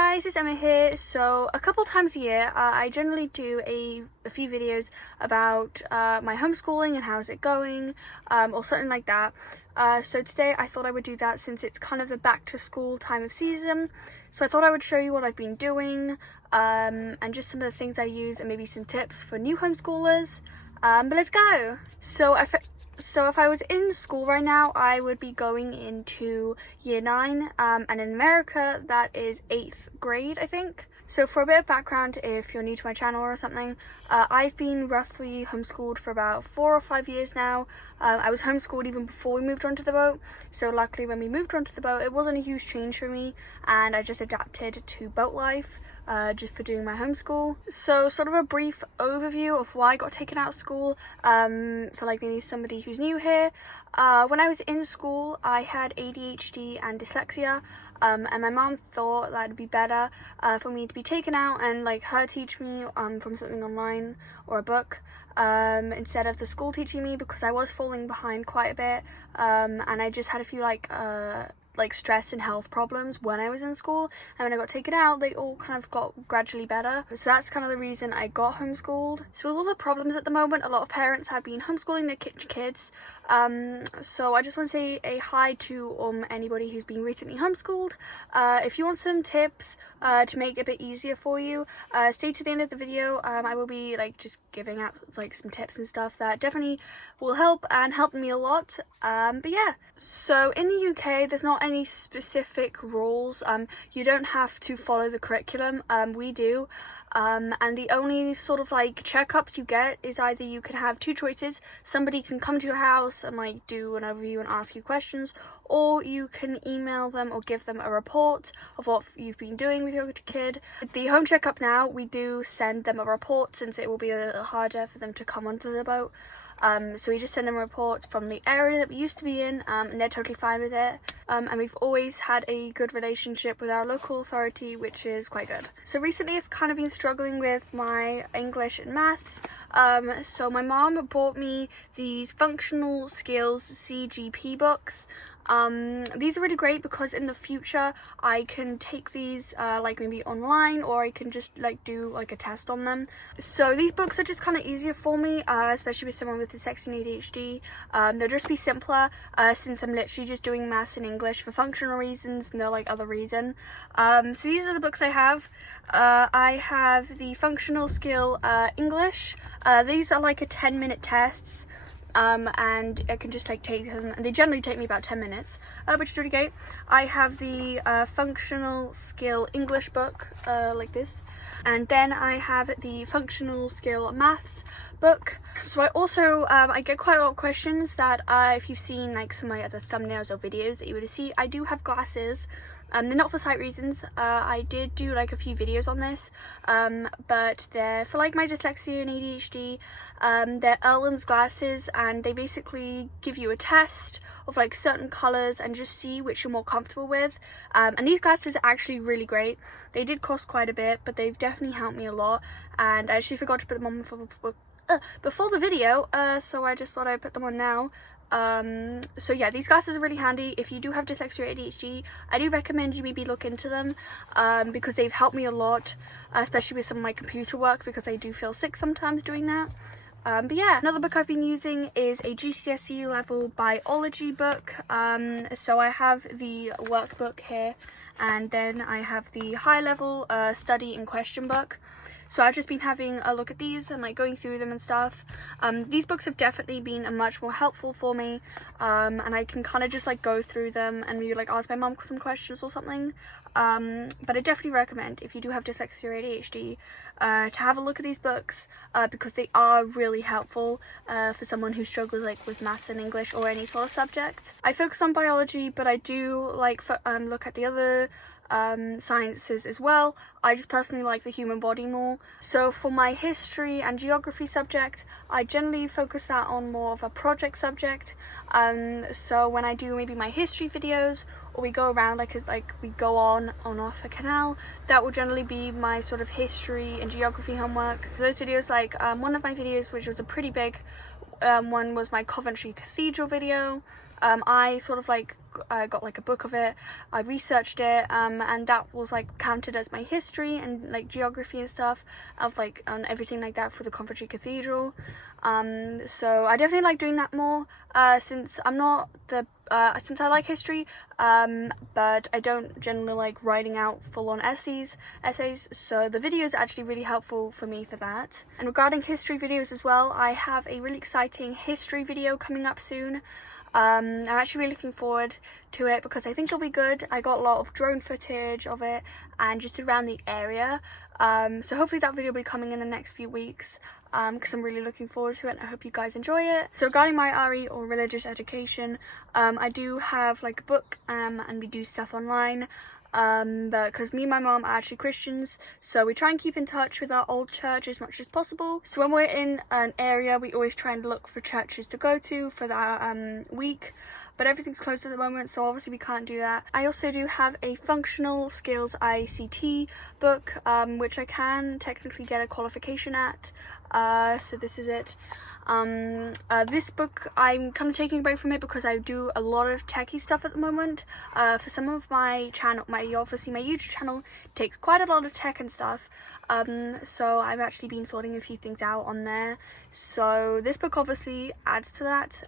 guys, it's Emma here. So a couple times a year I generally do a few videos about my homeschooling and how's it going, or something like that. So today I thought I would do that since it's kind of the back to school time of season. So I thought I would show you what I've been doing, and just some of the things I use and maybe some tips for new homeschoolers. But let's go. So if I was in school right now, I would be going into year 9, and in America that is 8th grade, I think. So for a bit of background, if you're new to my channel or something, I've been roughly homeschooled for about 4 or 5 years now. I was homeschooled even before we moved onto the boat, so luckily when we moved onto the boat it wasn't a huge change for me, and I just adapted to boat life just for doing my homeschool. So sort of a brief overview of why I got taken out of school, for like maybe somebody who's new here. When I was in school I had ADHD and dyslexia, and my mom thought that it'd be better for me to be taken out and like her teach me from something online or a book, instead of the school teaching me, because I was falling behind quite a bit, and I just had a few like stress and health problems when I was in school, and when I got taken out they all kind of got gradually better. So that's kind of the reason I got homeschooled. So with all the problems at the moment, a lot of parents have been homeschooling their kids, so I just want to say a hi to anybody who's been recently homeschooled. If you want some tips to make it a bit easier for you, stay to the end of the video. I will be like just giving out like some tips and stuff that definitely will help and help me a lot. But yeah, so in the UK there's not any specific rules. You don't have to follow the curriculum. We do. And the only sort of like checkups you get is either you can have two choices: somebody can come to your house and like do an overview and ask you questions, or you can email them or give them a report of what you've been doing with your kid. The home checkup now, we do send them a report since it will be a little harder for them to come onto the boat. So we just send them a report from the area that we used to be in, and they're totally fine with it. And we've always had a good relationship with our local authority, which is quite good. So recently I've kind of been struggling with my English and maths. So my mom bought me these functional skills CGP books. These are really great because in the future I can take these like maybe online, or I can just like do like a test on them. So these books are just kind of easier for me, especially with someone with dyslexia and ADHD. They'll just be simpler since I'm literally just doing maths and English for functional reasons, no like other reason. So these are the books I have. I have the functional skill English. These are like a 10-minute tests. And I can just like take them, and they generally take me about 10 minutes, which is really great. I have the functional skill English book, like this, and then I have the functional skill maths book. So I also I get quite a lot of questions that if you've seen like some of my other thumbnails or videos that you would see, I do have glasses. They're not for sight reasons. I did do like a few videos on this, but they're for like my dyslexia and ADHD. They're Erlen's glasses, and they basically give you a test of like certain colours and just see which you're more comfortable with. And these glasses are actually really great. They did cost quite a bit, but they've definitely helped me a lot, and I actually forgot to put them on before the video, so I just thought I'd put them on now. So yeah, these glasses are really handy. If you do have dyslexia or ADHD, I do recommend you maybe look into them, because they've helped me a lot, especially with some of my computer work, because I do feel sick sometimes doing that. But yeah, another book I've been using is a GCSE level biology book. So I have the workbook here, and then I have the high level study and question book. So I've just been having a look at these and like going through them and stuff. These books have definitely been much more helpful for me, and I can kind of just like go through them and maybe like ask my mum some questions or something. But I definitely recommend, if you do have dyslexia or ADHD, to have a look at these books, because they are really helpful for someone who struggles like with maths and English or any sort of subject. I focus on biology, but I do like look at the other sciences as well. I just personally like the human body more. So for my history and geography subject, I generally focus that on more of a project subject. So when I do maybe my history videos, or we go around like we go on off a canal, that will generally be my sort of history and geography homework. Those videos, like one of my videos which was a pretty big one, was my Coventry Cathedral video. I sort of like got like a book of it, I researched it, and that was like counted as my history and like geography and stuff of like and everything like that for the Coventry Cathedral. So I definitely like doing that more, since I'm not the since I like history, but I don't generally like writing out full-on essays, so the video is actually really helpful for me for that. And regarding history videos as well, I have a really exciting history video coming up soon. I'm actually really looking forward to it because I think it'll be good. I got a lot of drone footage of it and just around the area, so hopefully that video will be coming in the next few weeks, because I'm really looking forward to it and I hope you guys enjoy it. So regarding my RE or religious education, I do have like a book, and we do stuff online, but because me and my mom are actually Christians, so we try and keep in touch with our old church as much as possible. So when we're in an area, we always try and look for churches to go to for that week, but everything's closed at the moment, so obviously we can't do that. I also do have a functional skills ICT book, which I can technically get a qualification at, so this is it. This book, I'm kind of taking a break from it because I do a lot of techie stuff at the moment. For some of my channel, obviously my YouTube channel takes quite a lot of tech and stuff, so I've actually been sorting a few things out on there. So this book obviously adds to that,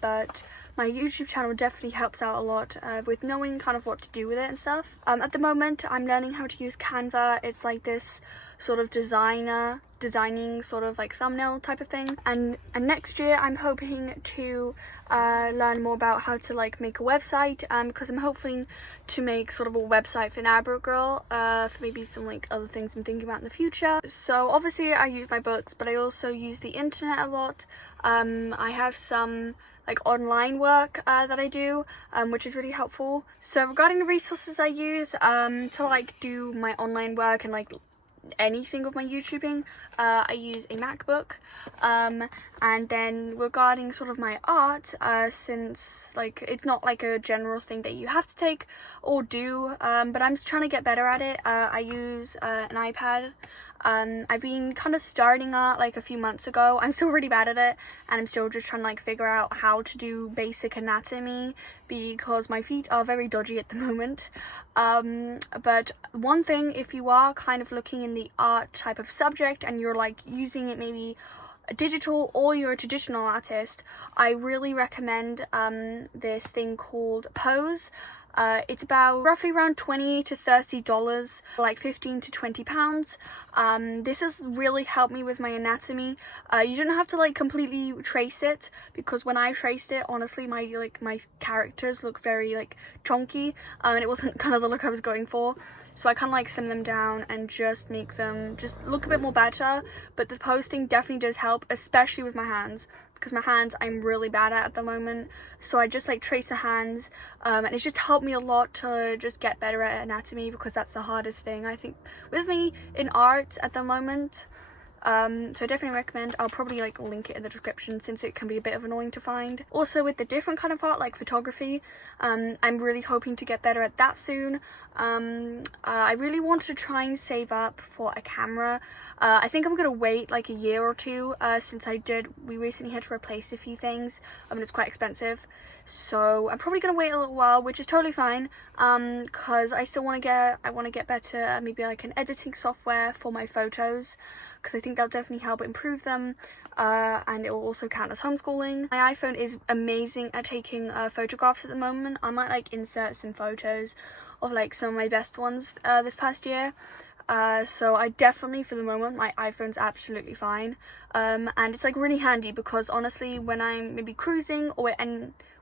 but my YouTube channel definitely helps out a lot with knowing kind of what to do with it and stuff. At the moment, I'm learning how to use Canva. It's like this sort of designing sort of like thumbnail type of thing, and next year I'm hoping to learn more about how to like make a website, because I'm hoping to make sort of a website for Narrowboat Girl, for maybe some like other things I'm thinking about in the future. So obviously I use my books, but I also use the internet a lot. I have some like online work that I do, which is really helpful. So regarding the resources I use to like do my online work and like anything of my YouTubing, I use a MacBook, and then regarding sort of my art, since like it's not like a general thing that you have to take or do, but I'm just trying to get better at it, I use an iPad. I've been kind of starting art like a few months ago. I'm still really bad at it, and I'm still just trying to like figure out how to do basic anatomy because my feet are very dodgy at the moment. But one thing, if you are kind of looking in the art type of subject and you're like using it maybe digital or you're a traditional artist, I really recommend this thing called Pose. It's about roughly around $20 to $30, like 15 to 20 pounds. This has really helped me with my anatomy. You don't have to like completely trace it, because when I traced it, honestly my characters look very like chunky, and it wasn't kind of the look I was going for. So I kind of like slim them down and just make them just look a bit more better. But the pose thing definitely does help, especially with my hands, because my hands I'm really bad at the moment. So I just like trace the hands, and it's just helped me a lot to just get better at anatomy, because that's the hardest thing I think with me in art at the moment. So I definitely recommend. I'll probably like link it in the description since it can be a bit of annoying to find. Also with the different kind of art like photography, I'm really hoping to get better at that soon. I really want to try and save up for a camera. I think I'm gonna wait like a year or two, since we recently had to replace a few things. It's quite expensive, so I'm probably gonna wait a little while, which is totally fine, because I want to get better at maybe like an editing software for my photos, because I think that'll definitely help improve them, and it will also count as homeschooling. My iPhone is amazing at taking photographs at the moment. I might like insert some photos of like some of my best ones this past year. So I definitely, for the moment, my iPhone's absolutely fine, and it's like really handy because honestly, when I'm maybe cruising or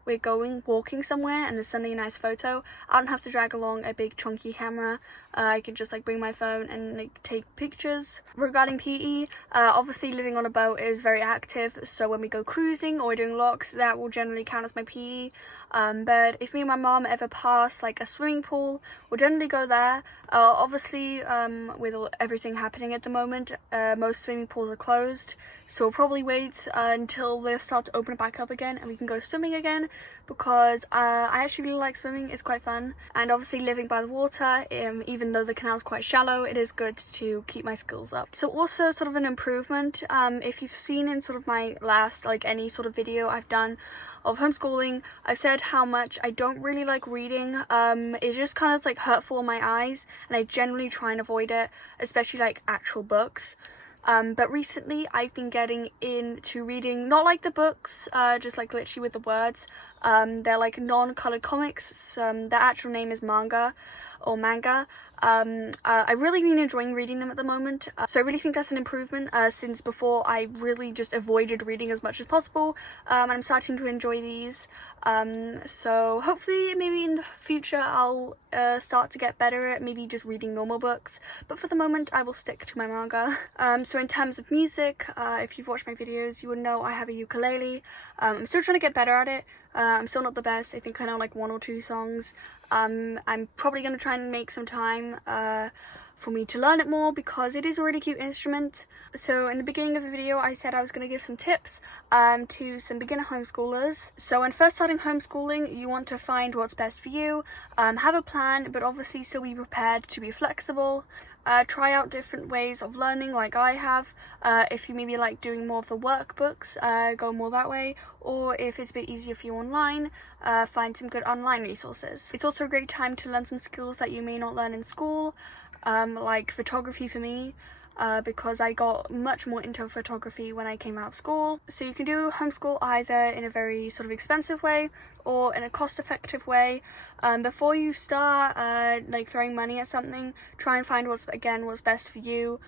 we're walking somewhere and there's suddenly a nice photo, I don't have to drag along a big chunky camera. I can just like bring my phone and like take pictures. Regarding PE, obviously living on a boat is very active, so when we go cruising or we're doing locks, that will generally count as my PE. But if me and my mom ever pass like a swimming pool, we'll generally go there. Obviously, with everything happening at the moment, most swimming pools are closed, so we'll probably wait until they start to open it back up again and we can go swimming again. because I actually really like swimming. It's quite fun, and obviously living by the water, even though the canal's quite shallow, it is good to keep my skills up. So also sort of an improvement, if you've seen in sort of my last, like, any sort of video I've done of homeschooling, I've said how much I don't really like reading. It's just kind of like hurtful on my eyes, and I generally try and avoid it, especially like actual books. But recently I've been getting into reading, not like the books, just like literally with the words. They're like non-colored comics. Their actual name is manga or manga. I've really been enjoying reading them at the moment, so I really think that's an improvement, since before I really just avoided reading as much as possible, and I'm starting to enjoy these. So hopefully maybe in the future I'll start to get better at maybe just reading normal books, but for the moment I will stick to my manga. So in terms of music, if you've watched my videos, you would know I have a ukulele. I'm still trying to get better at it. I'm still not the best. I think I know like 1 or 2 songs. I'm probably going to try and make some time for me to learn it more, because it is a really cute instrument. So in the beginning of the video I said I was going to give some tips to some beginner homeschoolers. So when first starting homeschooling, you want to find what's best for you, have a plan, but obviously still be prepared to be flexible. Try out different ways of learning like I have. If you maybe like doing more of the workbooks, go more that way, or if it's a bit easier for you online, find some good online resources. It's also a great time to learn some skills that you may not learn in school, like photography for me, because I got much more into photography when I came out of school. So you can do homeschool either in a very sort of expensive way or in a cost-effective way. Before you start like throwing money at something, try and find what's best for you,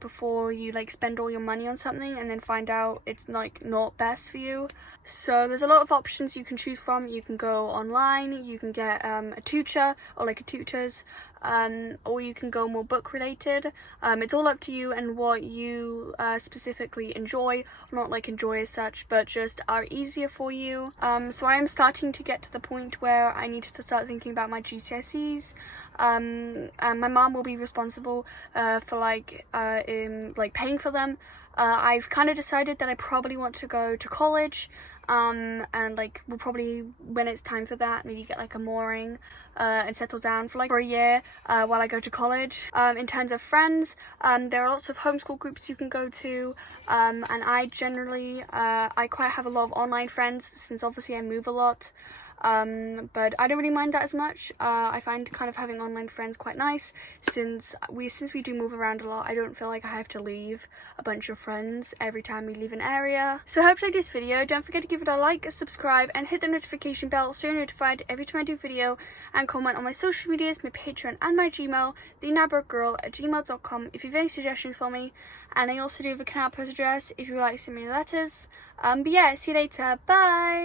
before you like spend all your money on something and then find out it's like not best for you. So there's a lot of options you can choose from. You can go online, you can get a tutor or like a tutor's, or you can go more book related. It's all up to you and what you specifically enjoy, not like enjoy as such, but just are easier for you. So I am starting to get to the point where I need to start thinking about my GCSEs. And my mom will be responsible for like paying for them. I've kind of decided that I probably want to go to college, and like we'll probably, when it's time for that, maybe get like a mooring and settle down for a year while I go to college. In terms of friends, there are lots of homeschool groups you can go to, and I generally I quite have a lot of online friends, since obviously I move a lot. But I don't really mind that as much. I find kind of having online friends quite nice, since we do move around a lot. I don't feel like I have to leave a bunch of friends every time we leave an area. So I hope you liked this video. Don't forget to give it a like, subscribe, and hit the notification bell so you're notified every time I do a video, and comment on my social medias, my Patreon, and my Gmail, thenarrowboatgirl@gmail.com, if you have any suggestions for me. And I also do have a canal post address if you would like to send me letters. But yeah, see you later. Bye!